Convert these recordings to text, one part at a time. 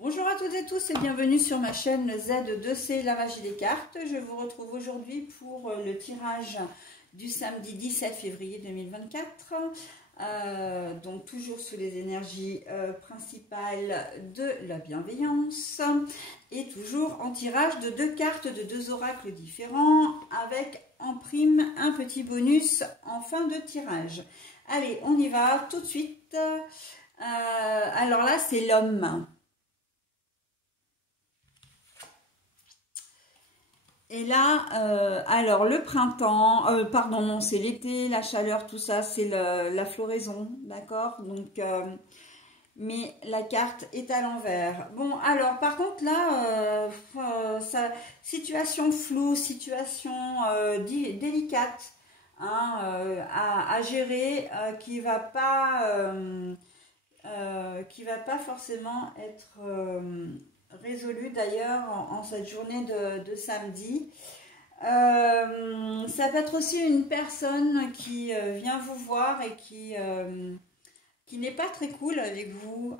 Bonjour à toutes et tous et bienvenue sur ma chaîne Z2C La Magie des Cartes. Je vous retrouve aujourd'hui pour le tirage du samedi 17 février 2024. Donc toujours sous les énergies principales de la bienveillance et toujours en tirage de 2 cartes de 2 oracles différents avec en prime un petit bonus en fin de tirage. Allez, on y va tout de suite. Alors là, c'est l'homme. Et là, alors le printemps, pardon, non, c'est l'été, la chaleur, tout ça, c'est la floraison, d'accord? Donc, mais la carte est à l'envers. Bon, alors, par contre, là, situation floue, situation délicate hein, à gérer, qui va pas forcément être résolu d'ailleurs en cette journée de samedi. Ça peut être aussi une personne qui vient vous voir et qui n'est pas très cool avec vous,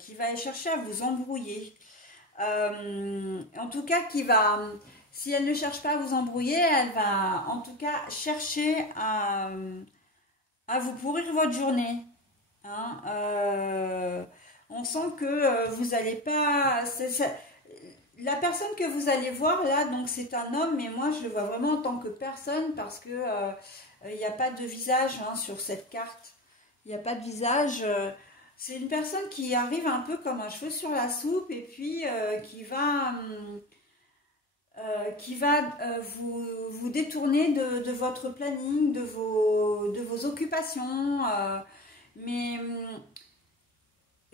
qui va chercher à vous embrouiller. En tout cas, si elle ne cherche pas à vous embrouiller, elle va en tout cas chercher à vous pourrir votre journée. Hein, on sent que vous n'allez pas... La personne que vous allez voir là, donc c'est un homme, mais moi je le vois vraiment en tant que personne parce que il n'y a pas de visage hein, sur cette carte. Il n'y a pas de visage. C'est une personne qui arrive un peu comme un cheveu sur la soupe et puis qui va vous détourner de votre planning, de vos occupations. Mais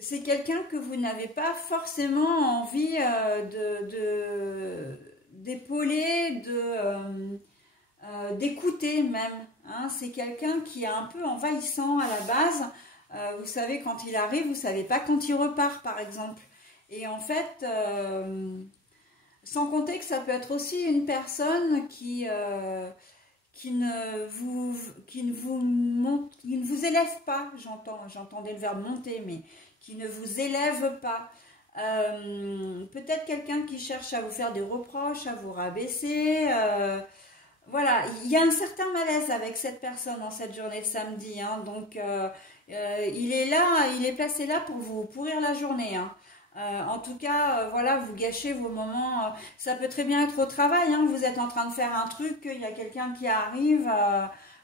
c'est quelqu'un que vous n'avez pas forcément envie d'épauler, d'écouter même. Hein. C'est quelqu'un qui est un peu envahissant à la base. Vous savez, quand il arrive, vous ne savez pas quand il repart, par exemple. Et en fait, sans compter que ça peut être aussi une personne qui ne vous élève pas, j'entendais le verbe monter, mais qui ne vous élève pas. Peut-être quelqu'un qui cherche à vous faire des reproches, à vous rabaisser. Voilà, il y a un certain malaise avec cette personne en cette journée de samedi. Hein, donc, il est là, il est placé là pour vous pourrir la journée. Hein. En tout cas, voilà, vous gâchez vos moments. Ça peut très bien être au travail. Hein, vous êtes en train de faire un truc, il y a quelqu'un qui arrive.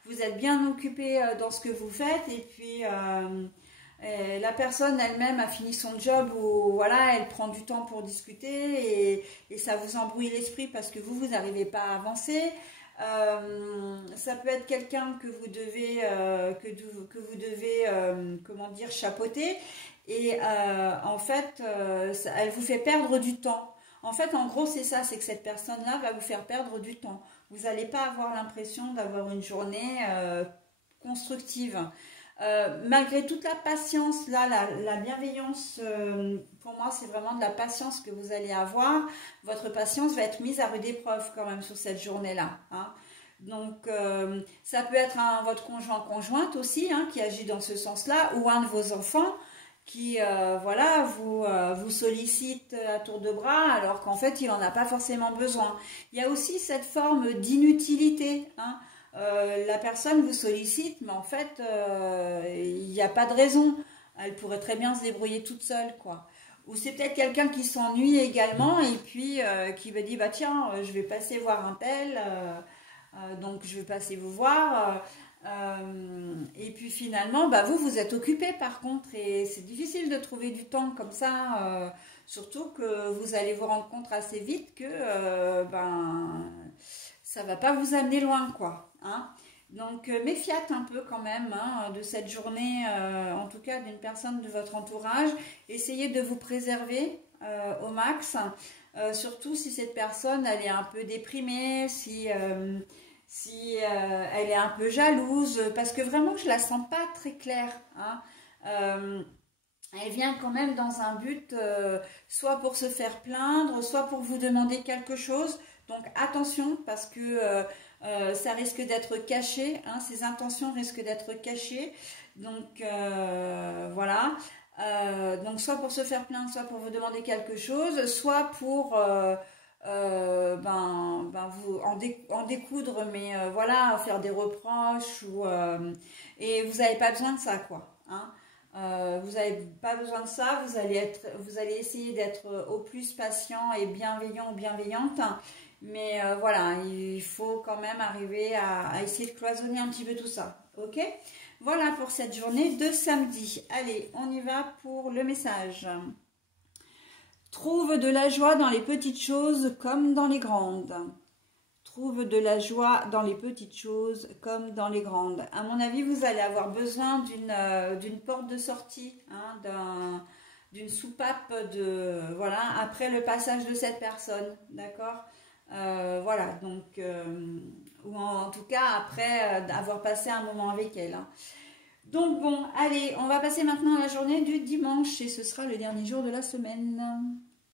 Vous êtes bien occupé dans ce que vous faites. Et puis, la personne elle-même a fini son job où voilà, elle prend du temps pour discuter. Et ça vous embrouille l'esprit parce que vous n'arrivez pas à avancer. Ça peut être quelqu'un que vous devez, comment dire, chapeauter. Et en fait, elle vous fait perdre du temps. En fait, en gros, c'est ça, c'est que cette personne-là va vous faire perdre du temps. Vous n'allez pas avoir l'impression d'avoir une journée constructive. Malgré toute la patience, là, la bienveillance, pour moi, c'est vraiment de la patience que vous allez avoir. Votre patience va être mise à rude épreuve quand même sur cette journée-là. Hein. Donc, ça peut être votre conjointe aussi, hein, qui agit dans ce sens-là, ou un de vos enfants qui voilà, vous sollicite à tour de bras alors qu'en fait il n'en a pas forcément besoin. Il y a aussi cette forme d'inutilité. Hein. La personne vous sollicite mais en fait il n'y a pas de raison. Elle pourrait très bien se débrouiller toute seule, quoi. Ou c'est peut-être quelqu'un qui s'ennuie également et puis qui va dire bah tiens je vais passer voir un tel donc je vais passer vous voir. Et puis finalement, bah vous êtes occupé par contre et c'est difficile de trouver du temps comme ça, surtout que vous allez vous rendre compte assez vite que ça va pas vous amener loin, quoi. Hein. Donc méfiate un peu quand même hein, de cette journée, en tout cas d'une personne de votre entourage. Essayez de vous préserver au max, surtout si cette personne elle est un peu déprimée, si elle est un peu jalouse, parce que vraiment je la sens pas très claire. Hein. Elle vient quand même dans un but, soit pour se faire plaindre, soit pour vous demander quelque chose. Donc attention, parce que ça risque d'être caché, hein, ses intentions risquent d'être cachées. Donc voilà. Donc soit pour se faire plaindre, soit pour vous demander quelque chose, soit pour vous en découdre, mais voilà, faire des reproches et vous n'avez pas besoin de ça, quoi. Hein. Vous n'avez pas besoin de ça. Vous allez essayer d'être au plus patient et bienveillant ou bienveillante. Mais voilà, il faut quand même arriver à essayer de cloisonner un petit peu tout ça. Ok? Voilà pour cette journée de samedi. Allez, on y va pour le message. Trouve de la joie dans les petites choses comme dans les grandes. Trouve de la joie dans les petites choses comme dans les grandes. À mon avis, vous allez avoir besoin d'une porte de sortie, hein, d'une soupape voilà, après le passage de cette personne. D'accord? Voilà, donc, ou en tout cas après avoir passé un moment avec elle. Hein. Donc bon, allez, on va passer maintenant à la journée du dimanche et ce sera le dernier jour de la semaine.